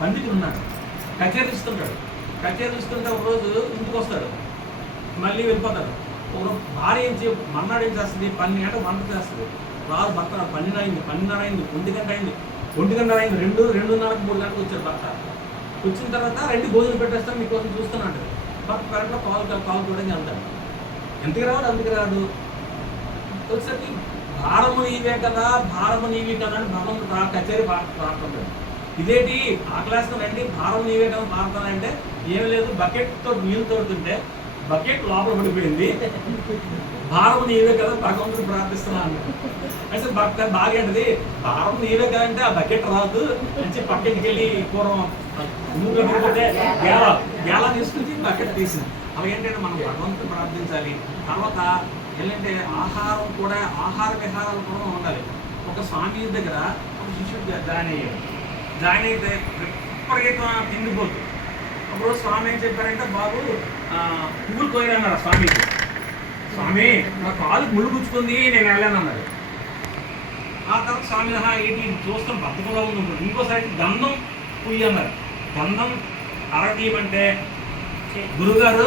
పండితుడు ఉన్నాడు, కచేరీ ఇస్తుంటాడు. కచేరీ ఇస్తుంటే ఒకరోజు ఇంటికి వస్తాడు, మళ్ళీ వెళ్ళిపోతాడు. ఒక భార్య మన్నాడు ఏం చేస్తుంది, 12 గంటలకు వంట చేస్తుంది. రాదు భర్త, 12 అయింది, 12:30 అయింది, 1 గంట అయింది, 1 గంట అయింది, 2:30కు 3 గంటలకు వచ్చాడు భర్త. వచ్చిన తర్వాత 2 భోజనం పెట్టేస్తాను మీకోసం చూస్తున్నాడు. భర్త కరెక్ట్గా కాలు చూడడానికి వెళ్తాడు. ఎందుకు రాడు, అందుకు రాడు. వచ్చేసరికి భారము నీవే కదా, భారము నీవే కదా అని భగవంతుడు కచేరీ పాడుతుంటాడు. ఇదేంటి ఆ క్లాస్లో రండి, భారం నీవే కదా పాడతానంటే ఏం లేదు, బకెట్తో నీళ్ళు తోడుతుంటే బకెట్ లోపల పడిపోయింది, భారం నీవే కదా భగవంతుడు ప్రార్థిస్తున్నా అన్నాడు. అయితే భార్య అంటది, భారం నీవే కదా అంటే ఆ బకెట్ రాదు అని పక్కకి వెళ్ళి పూర్వం ఊళ్ళో పెట్టుకుంటే గేలా తీసుకుని బకెట్ తీసింది. అలా ఏంటంటే మనం భగవంతుడు ప్రార్థించాలి. తర్వాత ఏంటంటే ఆహారం కూడా, ఆహార విహారాలు కూడా ఉండాలి. ఒక స్వామి దగ్గర ఒక శిష్యుడు జాయిన్ అయ్యాడు. జాయిన్ అయితే విపరీతం తిండిపోతుంది. అప్పుడు స్వామి ఏం చెప్పారంటే, బాబు పువ్వులు కోయరన్నాడు స్వామికి. స్వామి నా కాలు ముళ్ళు గుచ్చుకుంది, నేను వెళ్ళాను అన్నాడు. ఆ తర్వాత స్వామి ఏంటి చూస్తాం బతుకులో ఉంది. ఇంకోసారి గంధం పుయ్యి అన్నారు. గంధం అరగీయమంటే గురుగారు